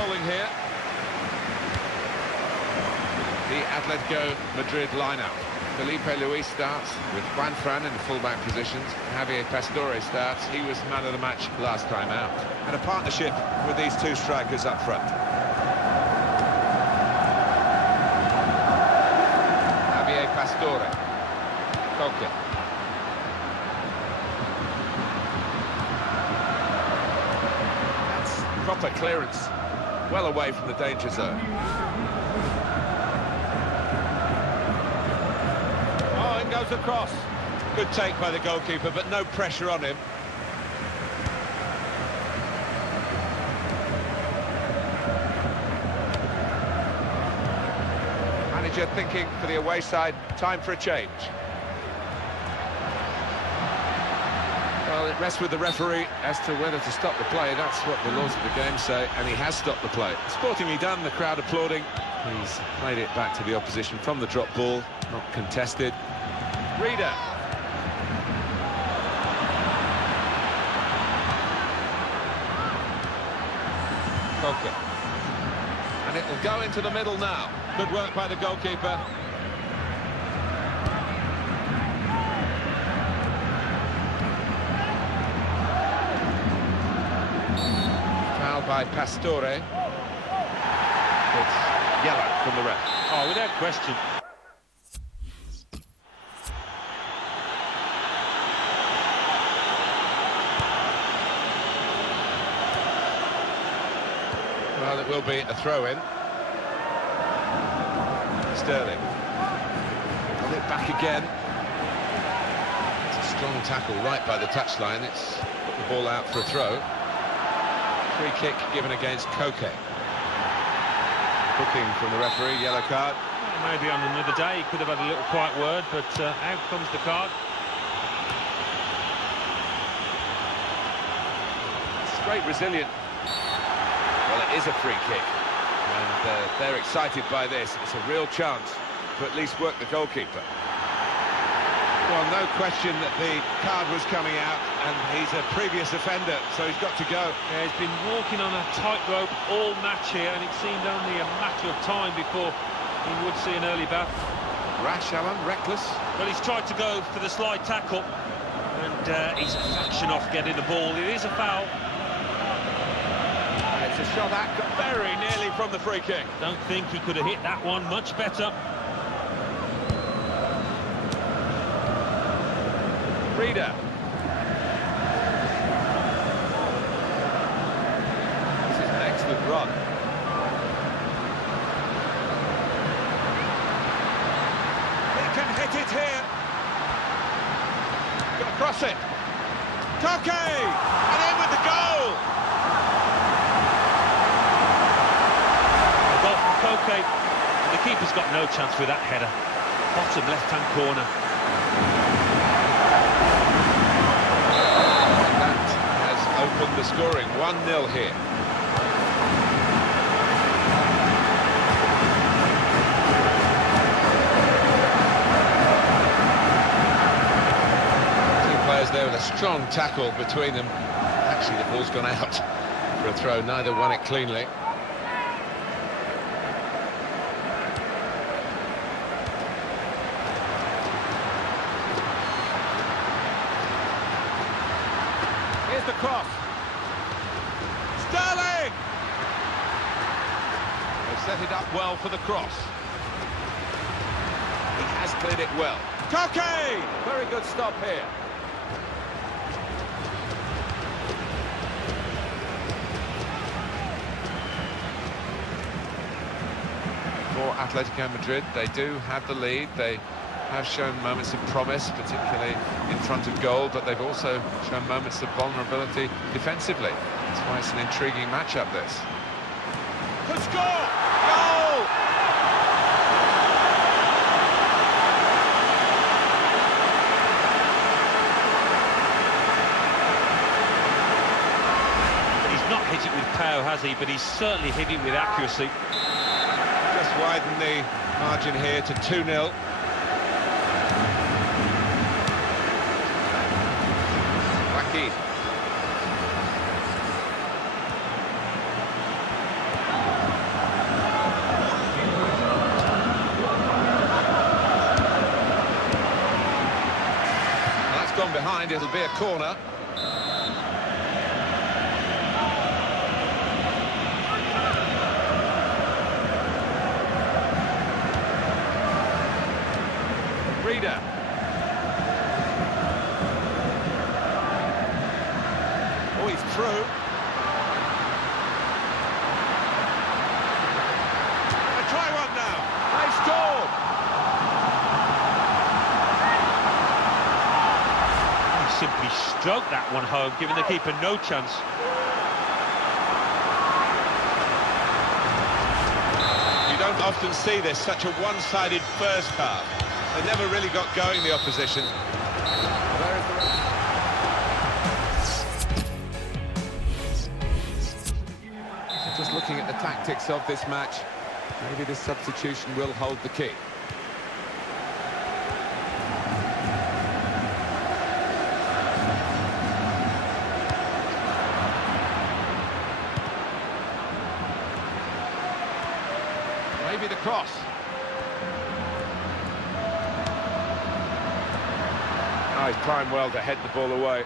rolling here. The Atletico Madrid lineup. Felipe Luis starts with Juan Fran in the fullback positions. Javier Pastore starts. He was man of the match last time out. And a partnership with these two strikers up front. Javier Pastore. Koke. That's proper clearance. Well away from the danger zone. Goes across. Good take by the goalkeeper, but no pressure on him. Manager thinking for the away side, time for a change. Well, it rests with the referee as to whether to stop the play. That's what the laws of the game say, and he has stopped the play. Sportingly done, the crowd applauding. He's played it back to the opposition from the drop ball, not contested. Reader. Koke. And it will go into the middle now. Good work by the goalkeeper. Foul by Pastore. It's yellow from the ref. Oh, without question. Well, it will be a throw-in. Sterling. Got it back again. It's a strong tackle right by the touchline. It's put the ball out for a throw. Free kick given against Koke. Booking from the referee, yellow card. Well, maybe on another day he could have had a little quiet word, but out comes the card. It's great resilient. Well, it is a free kick, and they're excited by this. It's a real chance to at least work the goalkeeper. Well, no question that the card was coming out, and he's a previous offender, so he's got to go. Yeah, he's been walking on a tightrope all match here, and it seemed only a matter of time before he would see an early bath. Rash, Alan, reckless. Well, he's tried to go for the slide tackle, and he's a fraction off getting the ball. It is a foul. It's a shot that got very nearly from the free kick. Don't think he could have hit that one much better. Reader. This is an excellent run. He can hit it here. Going to cross it. Koke! And in with the goal! A goal from Koke. The keeper's got no chance with that header. Bottom left-hand corner. Opened the scoring, 1-0 here. Two players there with a strong tackle between them. Actually, the ball's gone out for a throw. Neither won it cleanly. Here's the cross. Sterling! They've set it up well for the cross. He has cleared it well. Koke! Very good stop here. For Atletico Madrid, they do have the lead. They have shown moments of promise, particularly in front of goal, but they've also shown moments of vulnerability defensively. That's why it's an intriguing matchup, this. Could score! Goal! He's not hit it with power, has he? But he's certainly hit it with accuracy. Just widen the margin here to 2-0. behind, it'll be a corner. Reader. Oh, he's through. They try one now. They score. He simply stroked that one home, giving the keeper no chance. You don't often see this, such a one-sided first half. They never really got going, the opposition. Just looking at the tactics of this match, maybe this substitution will hold the key. Maybe the cross. Oh, he's timed well to head the ball away.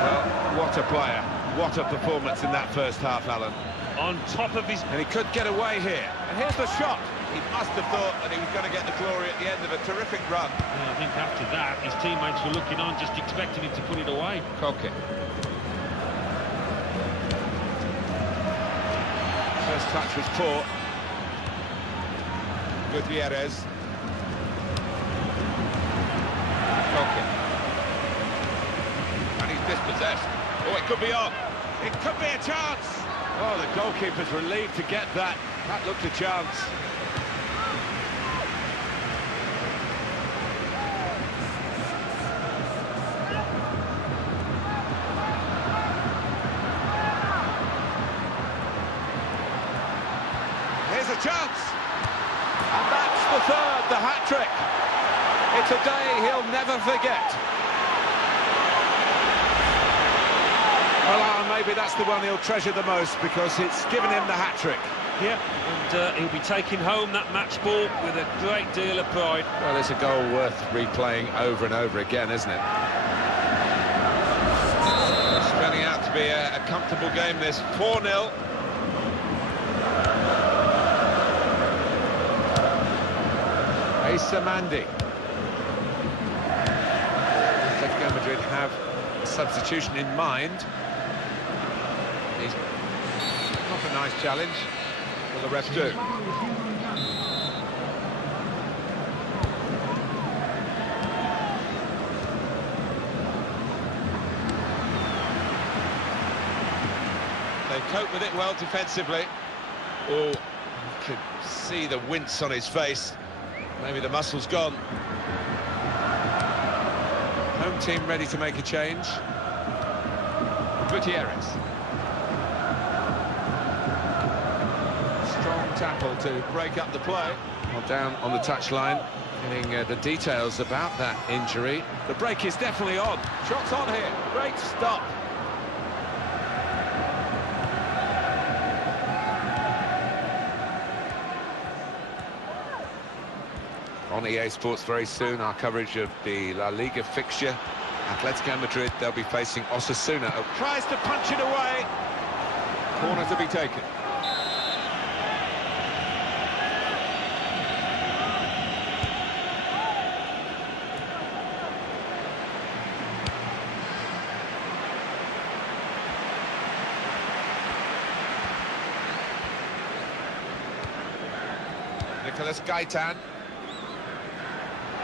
Well, what a player. What a performance in that first half, Alan. On top of his... And he could get away here. And here's the shot. He must have thought that he was going to get the glory at the end of a terrific run. Yeah, I think after that, his teammates were looking on, just expecting him to put it away. Koke. First touch was poor. Gutierrez. Koke. And he's dispossessed. Oh, it could be on. It could be a chance. Oh, the goalkeeper's relieved to get that. That looked a chance. Here's a chance. And that's the third, the hat-trick. It's a day he'll never forget. Well, Alan, maybe that's the one he'll treasure the most because it's given him the hat-trick. Yeah, and he'll be taking home that match ball with a great deal of pride. Well, it's a goal worth replaying over and over again, isn't it? It's turning out to be a comfortable game, this. 4-0. Asa Mandi. Atletico Madrid have a substitution in mind. He's not a nice challenge. Will the ref do? They cope with it well defensively. Oh, you could see the wince on his face. Maybe the muscle's gone. Home team ready to make a change. Gutierrez. Strong tackle to break up the play. Well, down on the touchline, getting the details about that injury. The break is definitely on. Shots on here. Great stop. On EA Sports very soon, our coverage of the La Liga fixture. Atletico Madrid, they'll be facing Osasuna. Tries to punch it away. Corner to be taken. Nicolas Gaitan.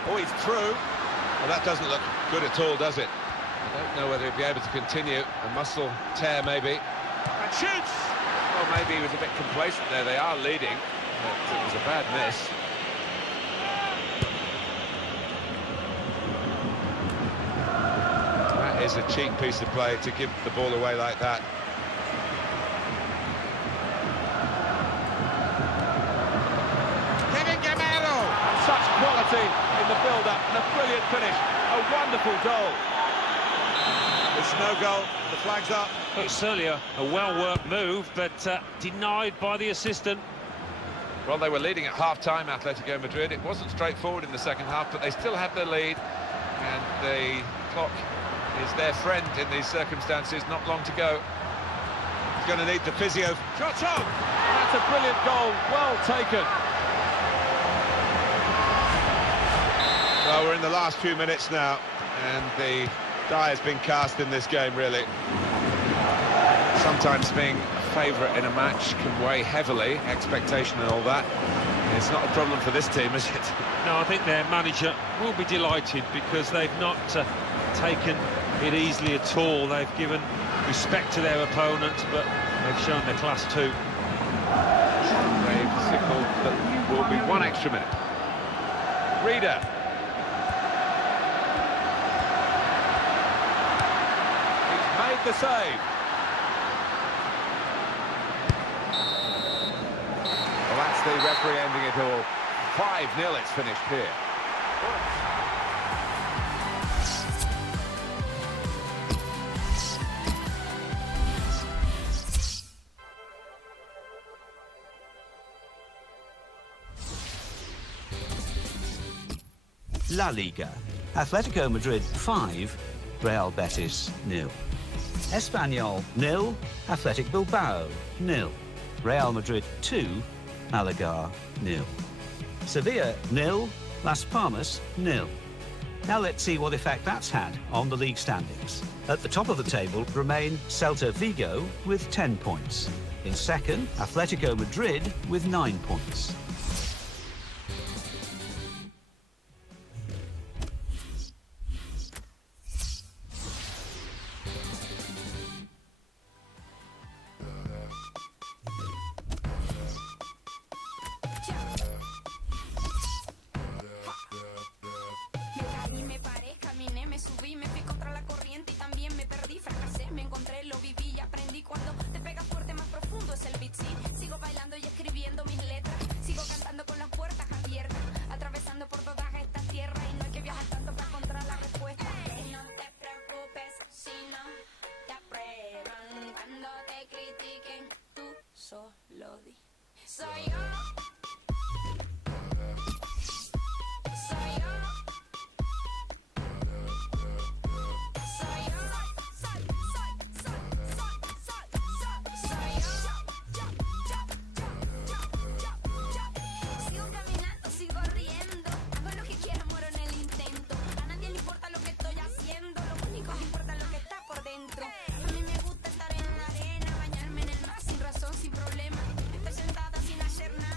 Oh, he's through. Well, that doesn't look good at all, does it? I don't know whether he'll be able to continue. A muscle tear, maybe. And shoots! Well, maybe he was a bit complacent there. They are leading, but it was a bad miss. That is a cheap piece of play to give the ball away like that. Such quality in the build-up and a brilliant finish. A wonderful goal. It's no goal. The flag's up. It's certainly a well-worked move, but denied by the assistant. Well, they were leading at half-time, Atletico Madrid. It wasn't straightforward in the second half, but they still had the lead. And the clock is their friend in these circumstances. Not long to go. He's going to need the physio. Shot on! That's a brilliant goal, well taken. Well, we're in the last few minutes now, and the die has been cast in this game, really. Sometimes being a favourite in a match can weigh heavily, expectation and all that. It's not a problem for this team, is it? No, I think their manager will be delighted because they've not taken it easily at all. They've given respect to their opponents, but they've shown their class too. They've signalled that there will be one extra minute. Reader. He's made the save. Well, that's the referee ending it all. 5-0 it's finished here. La Liga. Atletico Madrid 5, Real Betis 0. Espanyol 0, Athletic Bilbao 0. Real Madrid 2, Malaga 0. Sevilla 0, Las Palmas 0. Now let's see what effect that's had on the league standings. At the top of the table remain Celta Vigo with 10 points. In second, Atletico Madrid with 9 points. Sin razón, sin problema. Estoy sentada sin hacer nada.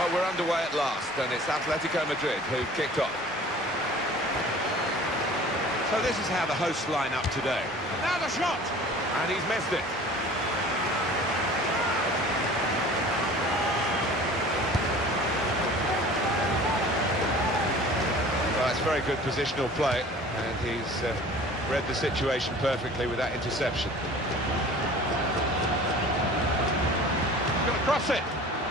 Well, we're underway at last, and it's Atletico Madrid who've kicked off. So this is how the hosts line up today. Now the shot! And he's missed it. Well, that's very good positional play, and he's read the situation perfectly with that interception. He's going to cross it.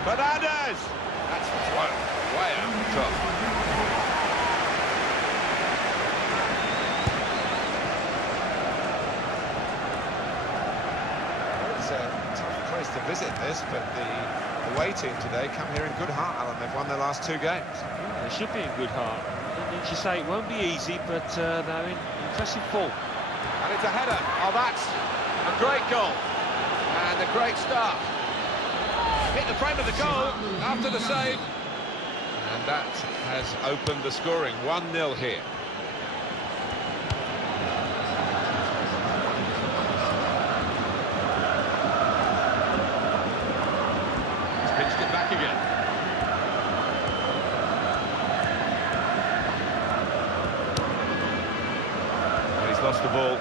Fernandez! That's way out the top. It's a tough place to visit this, but the away team today come here in good heart, Alan. They've won their last 2 games. They should be in good heart. As you say, it won't be easy, but they're in impressive form. And it's a header. Oh, that's a great goal. And a great start. Hit the frame of the goal after the save. And that has opened the scoring. 1-0 here. He's pitched it back again. Well, he's lost the ball.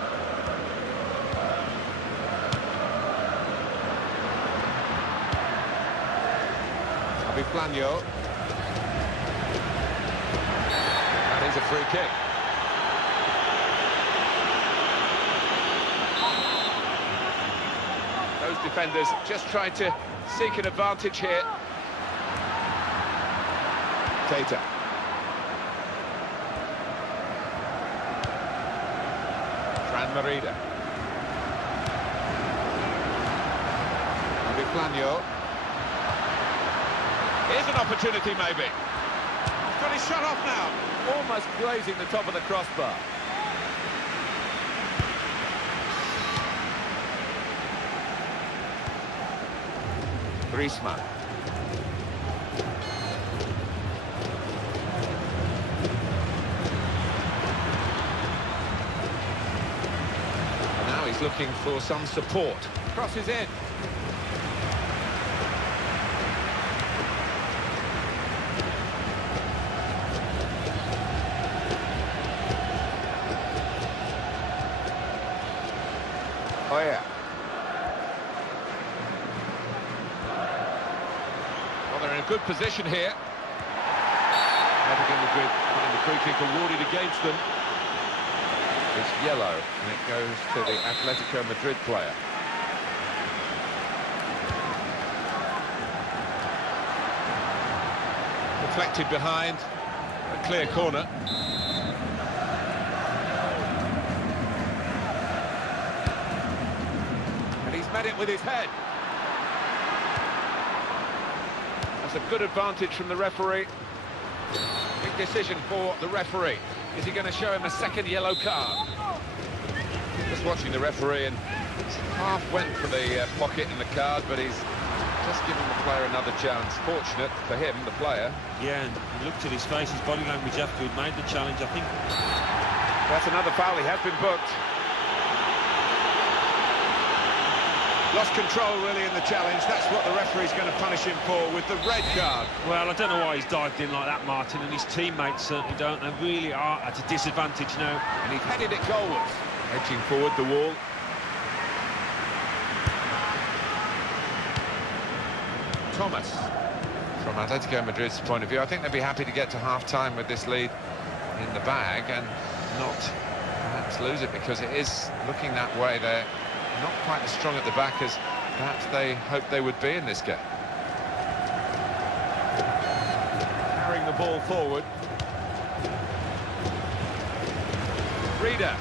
Planio. That is a free kick. Those defenders just trying to seek an advantage here. Keita. Fran Merida. Planio. Here's an opportunity, maybe. He's got his shot off now. Almost grazing the top of the crossbar. Griezmann. And now he's looking for some support. Crosses in. Oh, yeah. Well, they're in a good position here. Atletico Madrid having the free kick awarded against them. It's yellow, and it goes to the Atletico Madrid player. Deflected behind, a clear corner. Met it with his head. That's a good advantage from the referee. Big decision for the referee. Is he going to show him a second yellow card? Just watching the referee, and half went for the pocket and the card, but he's just given the player another chance. Fortunate for him, the player. Yeah, and he looked at his face, his body language after he'd made the challenge, I think. That's another foul. He has been booked. Lost control, really, in the challenge. That's what the referee's going to punish him for with the red card. Well, I don't know why he's dived in like that, Martin, and his teammates certainly don't. They really are at a disadvantage now. And he's headed it goalwards. Edging forward the wall. Thomas. From Atletico Madrid's point of view, I think they'd be happy to get to half-time with this lead in the bag and not perhaps lose it, because it is looking that way. They're not quite as strong at the back as perhaps they hoped they would be in this game. Carrying the ball forward. Reader.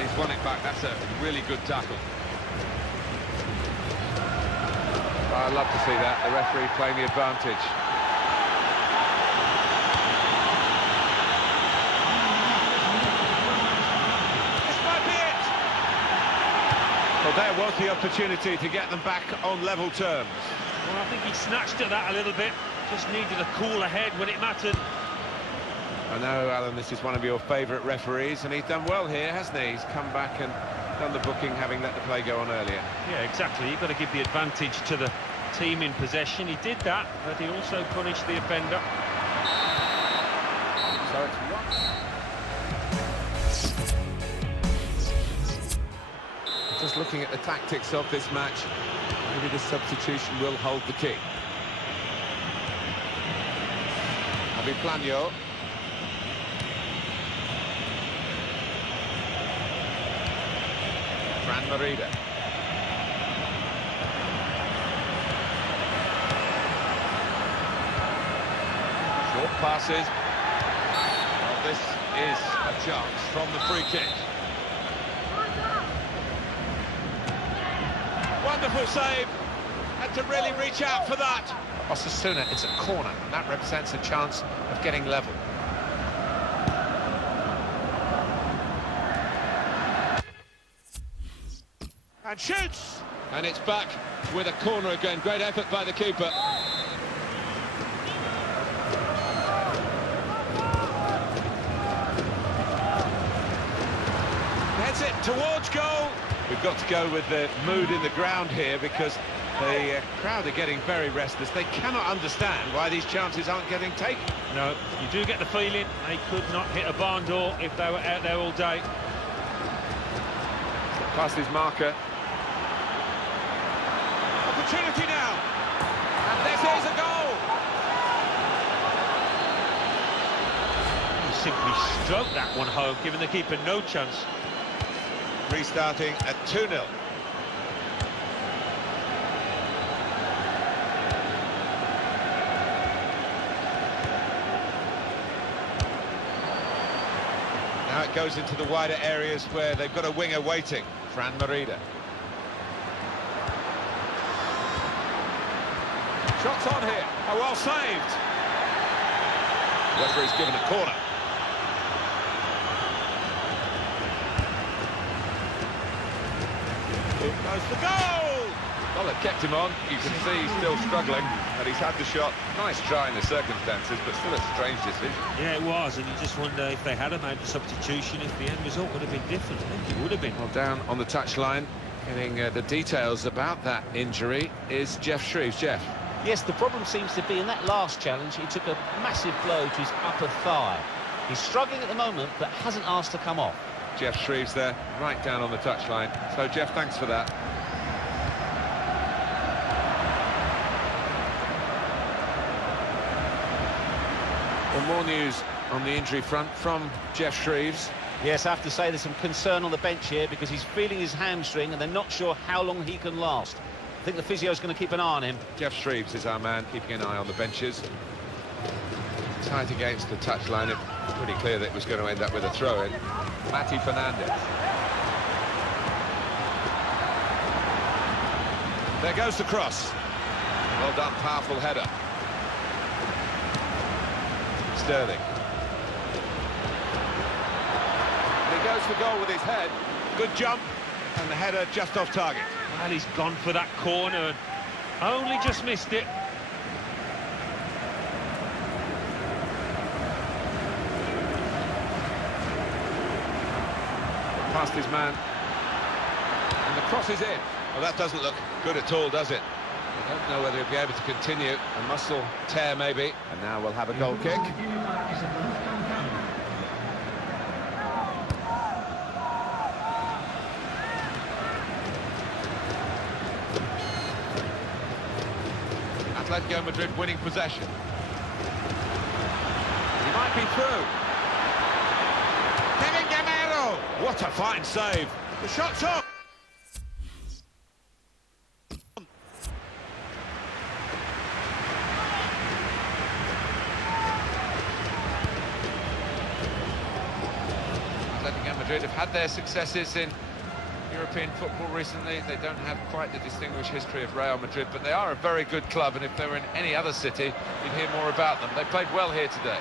He's won it back. That's a really good tackle. I'd love to see that. The referee playing the advantage. Well, there was the opportunity to get them back on level terms. Well, I think he snatched at that a little bit. Just needed a cooler head when it mattered. I know, Alan, this is one of your favourite referees, and he's done well here, hasn't he? He's come back and done the booking, having let the play go on earlier. Yeah, exactly. You've got to give the advantage to the team in possession. He did that, but he also punished the offender. So it's one. Just looking at the tactics of this match, maybe the substitution will hold the key. Planio. Fran Merida. Short passes. Well, this is a chance from the free kick. Wonderful save. Had to really reach out for that. Osasuna, it's a corner, and that represents a chance of getting level. And shoots! And it's back with a corner again. Great effort by the keeper. Heads it towards goal. We've got to go with the mood in the ground here, because the crowd are getting very restless. They cannot understand why these chances aren't getting taken. No, you do get the feeling they could not hit a barn door if they were out there all day. Past his marker. Opportunity now. And this is a goal. He simply stroked that one home, giving the keeper no chance. Restarting at 2-0. Now it goes into the wider areas where they've got a winger waiting. Fran Merida. Shots on here. Oh, well saved. Referee's given a corner. It goes for goal! Well, it kept him on. You can see he's still struggling, and he's had the shot. Nice try in the circumstances, but still a strange decision. Yeah, it was, and you just wonder if they had made a substitution, if the end result would have been different. I think it would have been. Well, down on the touchline, getting the details about that injury is Jeff Shreves. Jeff. Yes, the problem seems to be in that last challenge, he took a massive blow to his upper thigh. He's struggling at the moment, but hasn't asked to come off. Jeff Shreves there, right down on the touchline. So, Jeff, thanks for that. Well, more news on the injury front from Jeff Shreves. Yes, I have to say there's some concern on the bench here because he's feeling his hamstring and they're not sure how long he can last. I think the physio's going to keep an eye on him. Jeff Shreves is our man, keeping an eye on the benches. Tight against the touchline. It was pretty clear that it was going to end up with a throw-in. Matty Fernandez. There goes the cross. Well done, powerful header. Sterling. And he goes for goal with his head. Good jump, and the header just off target. Well, he's gone for that corner and only just missed it. Past his man. And the cross is in. Well, that doesn't look good at all, does it? I don't know whether he'll be able to continue. A muscle tear, maybe. And now we'll have a goal kick. Atletico Madrid winning possession. He might be through. Kevin Gamero! What a fine save. The shot's up. Atletico Madrid have had their successes in European football recently. They don't have quite the distinguished history of Real Madrid, but they are a very good club, and if they were in any other city, you'd hear more about them. They played well here today.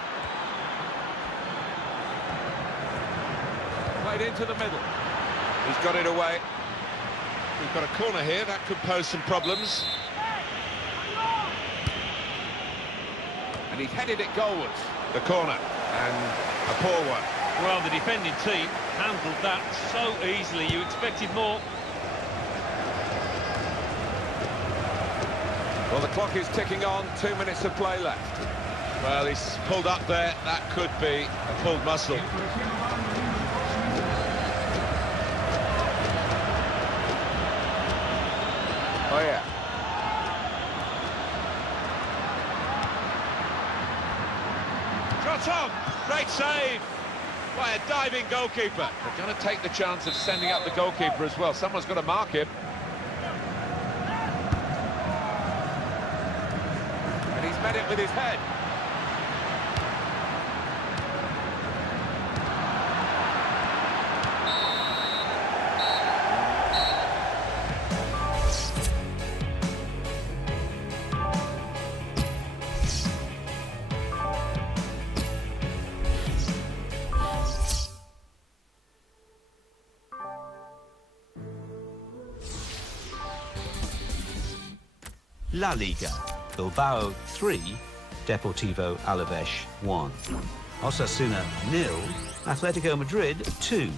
Played into the middle. He's got it away. We've got a corner here. That could pose some problems. And he headed it goalwards. The corner. And a poor one. Well, the defending team handled that so easily. You expected more. Well, the clock is ticking on, 2 minutes of play left. Well, he's pulled up there. That could be a pulled muscle. Oh, yeah. Shot on! Great save by a diving goalkeeper. They're going to take the chance of sending up the goalkeeper as well. Someone's got to mark him. And he's met it with his head. La Liga, Bilbao 3, Deportivo Alavés 1. Osasuna 0, Atletico Madrid 2,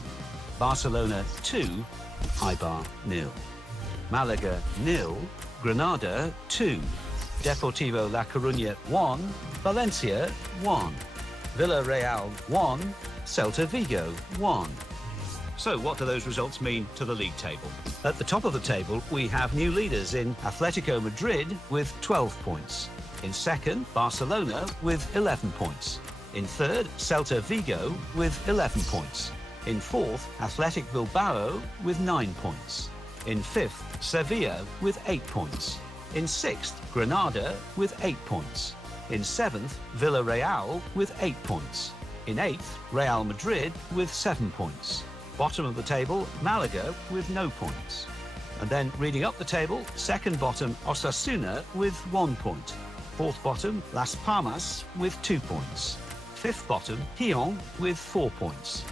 Barcelona 2, Eibar 0. Malaga 0, Granada 2, Deportivo La Coruña 1, Valencia 1, Villarreal 1, Celta Vigo 1. So what do those results mean to the league table? At the top of the table, we have new leaders in Atletico Madrid with 12 points. In second, Barcelona with 11 points. In third, Celta Vigo with 11 points. In fourth, Athletic Bilbao with 9 points. In fifth, Sevilla with 8 points. In sixth, Granada with 8 points. In seventh, Villarreal with 8 points. In eighth, Real Madrid with 7 points. Bottom of the table, Malaga with no points. And then reading up the table, second bottom, Osasuna with 1 point. Fourth bottom, Las Palmas with 2 points. Fifth bottom, Lyon with 4 points.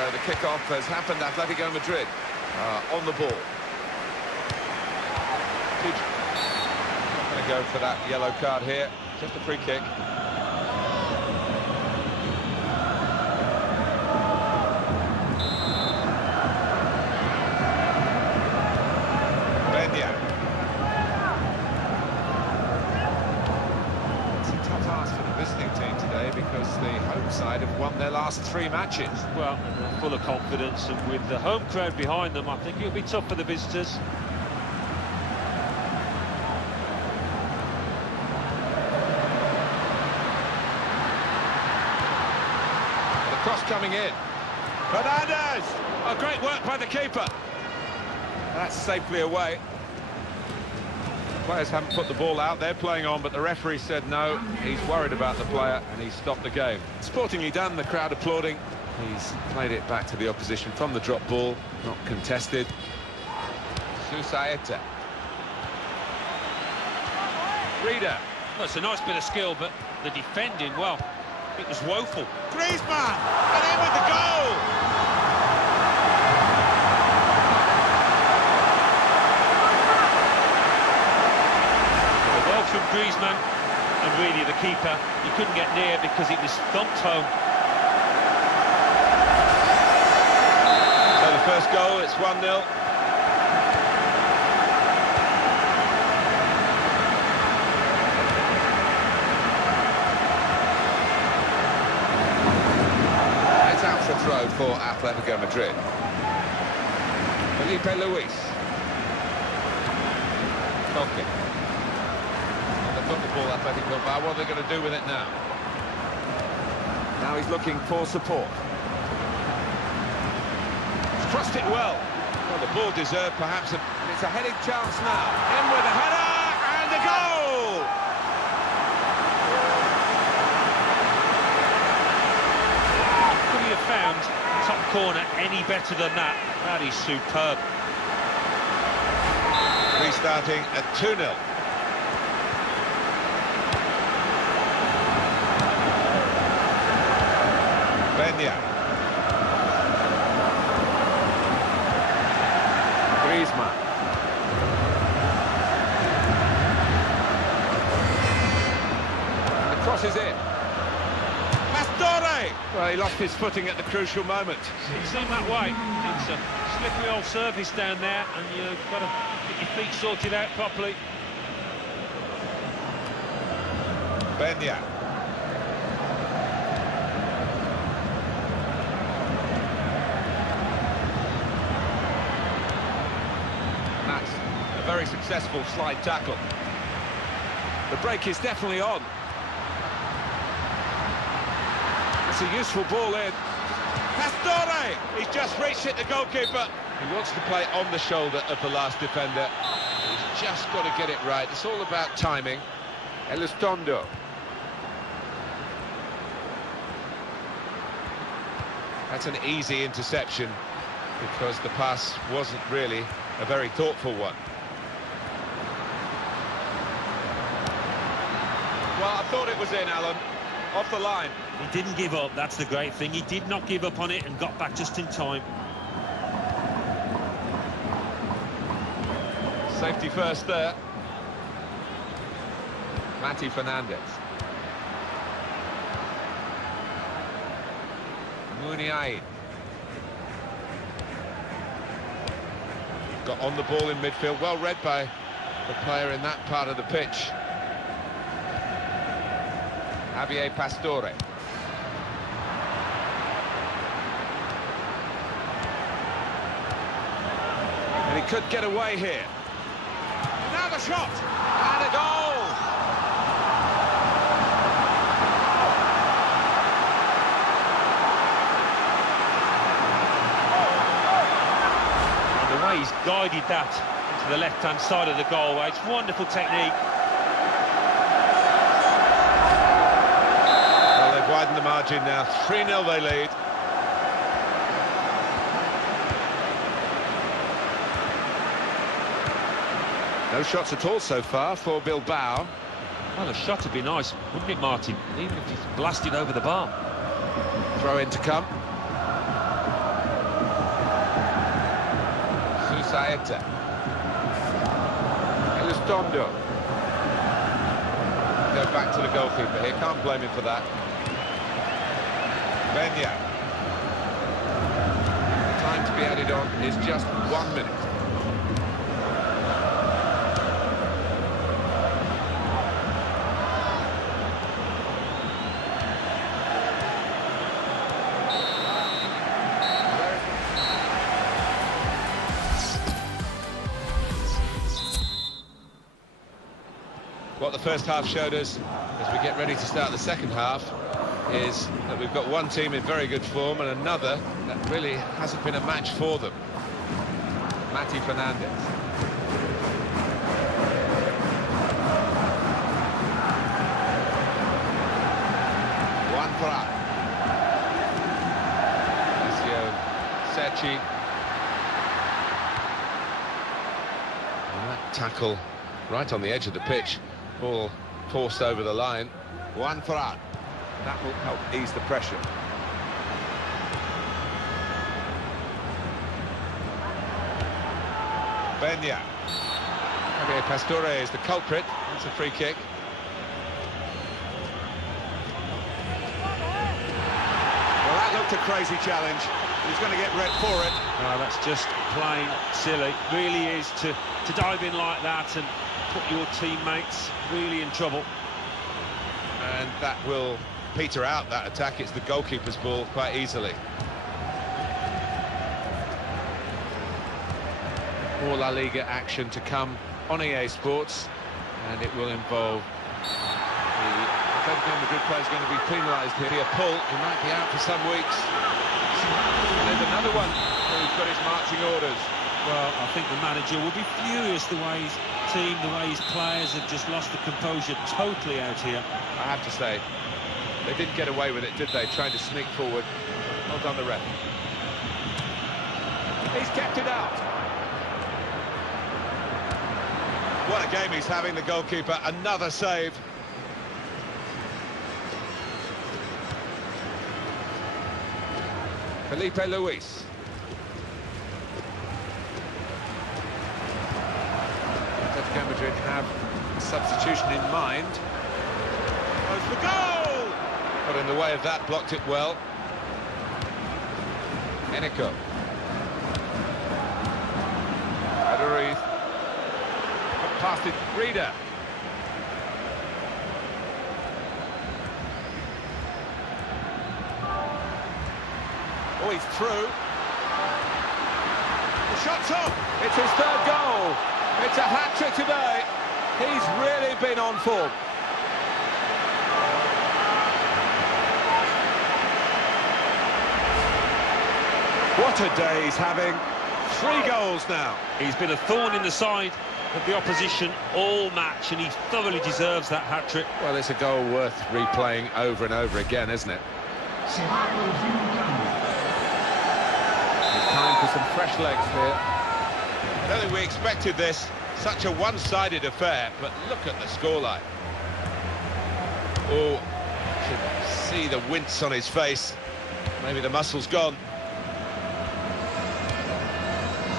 So the kick-off has happened. Atletico Madrid on the ball. Not going to go for that yellow card here. Just a free kick. Visiting team today because the home side have won their last 3 matches. Well, they're full of confidence, and with the home crowd behind them, I think it'll be tough for the visitors. The cross coming in. Fernandez! Oh, great work by the keeper. That's safely away. Players haven't put the ball out, they're playing on, but the referee said no, he's worried about the player and he stopped the game. Sportingly done, the crowd applauding. He's played it back to the opposition from the drop ball, not contested. Susaeta. Reader. Well, it's a nice bit of skill, but the defending, well, it was woeful. Griezmann! And in with the goal! From Griezmann, and really the keeper, he couldn't get near because it was thumped home. So the first goal, it's 1-0. It's out for throw for Atletico Madrid. Felipe Luis. Okay. Got the ball, Atletico Bilbao. What are they going to do with it now? Now he's looking for support. He's crossed it well. Well, the ball deserved perhaps it's a headed chance now. In with a header and a goal! Could he have found top corner any better than that? That is superb. Restarting at 2-0. Griezmann. The cross is in. Pastore! Well, he lost his footing at the crucial moment. It seemed that way. It's a slippery old surface down there, and you've got to get your feet sorted out properly. Benya. That's a very successful slide tackle. The break is definitely on. It's a useful ball in. Pastore! He's just reached it, the goalkeeper. He wants to play on the shoulder of the last defender. He's just got to get it right. It's all about timing. Elizondo. That's an easy interception because the pass wasn't really a very thoughtful one. Well, I thought it was in, Alan. Off the line. He didn't give up, that's the great thing. He did not give up on it and got back just in time. Safety first there. Mati Fernandez. Muniain. Got on the ball in midfield, well read by the player in that part of the pitch. Javier Pastore. And he could get away here. Now the shot! And a goal! And the way he's guided that to the left-hand side of the goal, it's wonderful technique. Well, they've widened the margin now. 3-0 they lead. No shots at all so far for Bilbao. Well, a shot would be nice, wouldn't it, Martin? Even if he's blasted over the bar. Throw in to come. Susaeta. Elizondo. Go back to the goalkeeper here, can't blame him for that. Benya. Time to be added on is just 1 minute. What the first half showed us as we get ready to start the second half is that we've got one team in very good form and another that really hasn't been a match for them. Mati Fernandez. Juan Prat. Alessio Secchi. And that tackle right on the edge of the pitch. Ball forced over the line. Juan Prat. That will help ease the pressure. Benya. Javier Pastore is the culprit. It's a free kick. Well, that looked a crazy challenge. He's going to get red for it. No, that's just plain silly. Really is to dive in like that and put your teammates really in trouble. And that will peter out that attack. It's the goalkeeper's ball quite easily. More La Liga action to come on EA Sports, and it will involve the Atletico Madrid player is going to be penalised here. A pull, he might be out for some weeks. And there's another one who's got his marching orders. Well, I think the manager will be furious the way his team, the way his players have just lost the composure totally out here. I have to say, they didn't get away with it, did they? Trying to sneak forward. Well done, the ref. He's kept it out. What a game he's having, the goalkeeper. Another save. Felipe Luis. Atletico Madrid have a substitution in mind. Goes for goal! Got in the way of that, blocked it well. Enrico. Aduriz. Past it, Reader. Oh, he's through. The shot's on. It's his third goal. It's a hat-trick today. He's really been on form. What a day he's having. 3 goals now. He's been a thorn in the side of the opposition all match, and he thoroughly deserves that hat-trick. Well, it's a goal worth replaying over and over again, isn't it? It's time for some fresh legs here. I don't think we expected this. Such a one-sided affair, but look at the scoreline. Oh, you can see the wince on his face. Maybe the muscle's gone.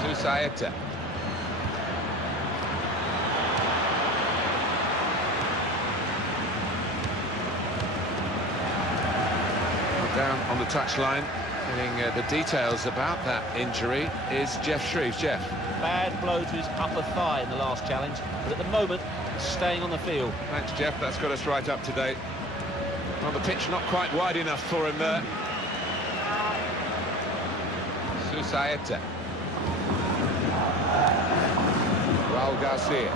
Susaeta. Down on the touchline, getting the details about that injury is Jeff Shreves. Jeff. Bad blow to his upper thigh in the last challenge, but at the moment, staying on the field. Thanks, Jeff. That's got us right up to date. On the pitch, not quite wide enough for him there. Susaeta. Raul Garcia.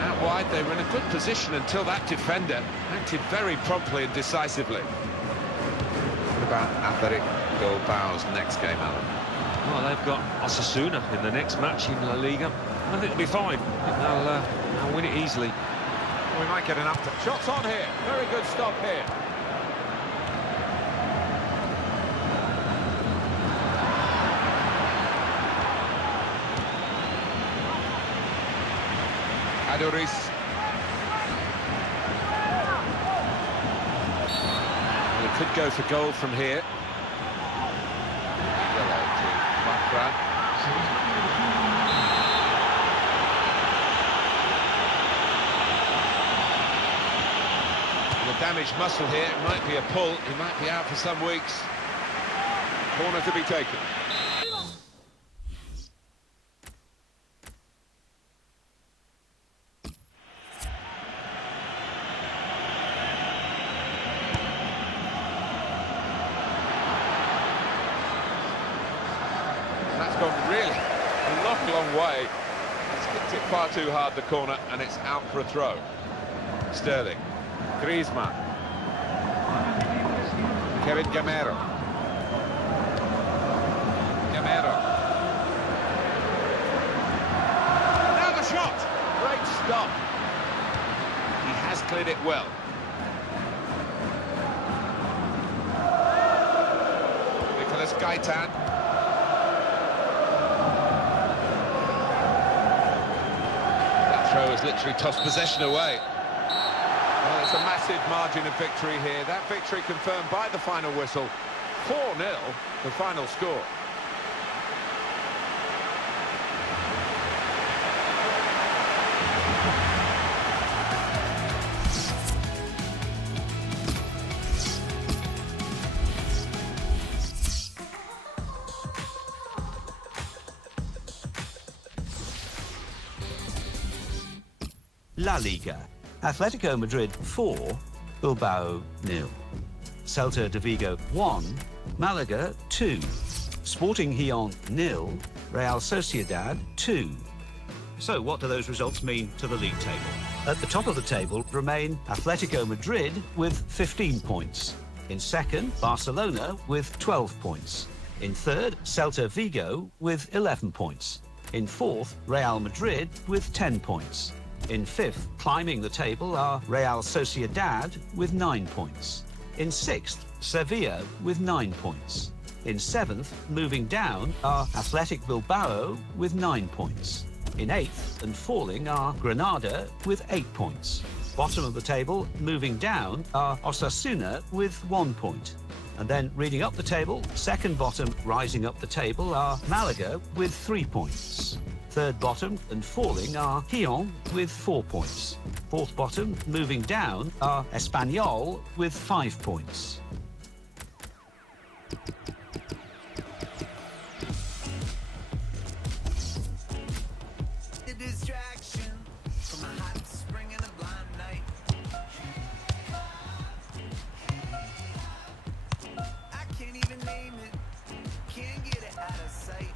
Out wide, they were in a good position until that defender acted very promptly and decisively. What about Athletic Bilbao's next game, Alan? Well, they've got Osasuna in the next match in La Liga. I think they'll be fine. I think they'll win it easily. We might get an update. Shots on here. Very good stop here. Aduriz. Well, it could go for goal from here. damaged muscle here. It might be a pull. He might be out for some weeks. Corner to be taken. That's gone really a long way. It's kicked it far too hard, the corner, and it's out for a throw. Sterling. Griezmann. Kevin Gamero. Gamero. Now the shot! Great stop. He has cleared it well. Nicolas Gaitan. That throw has literally tossed possession away. Well, it's a massive margin of victory here. That victory confirmed by the final whistle. 4-0, the final score. La Liga. Atletico Madrid 4, Bilbao 0. Celta de Vigo 1, Malaga 2. Sporting Gijón 0, Real Sociedad 2. So what do those results mean to the league table? At the top of the table remain Atletico Madrid with 15 points. In second, Barcelona with 12 points. In third, Celta Vigo with 11 points. In fourth, Real Madrid with 10 points. In fifth, climbing the table, are Real Sociedad with 9 points. In sixth, Sevilla with 9 points. In seventh, moving down, are Athletic Bilbao with 9 points. In eighth and falling are Granada with 8 points. Bottom of the table, moving down, are Osasuna with 1 point. And then reading up the table, second bottom rising up the table are Malaga with 3 points. Third bottom and falling are Gijón with 4 points. Fourth bottom, moving down, are Espanyol with 5 points. The distraction from a hot spring and a blind night. I can't even name it, can't get it out of sight.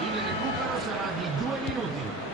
Il recupero sarà di 2 minuti.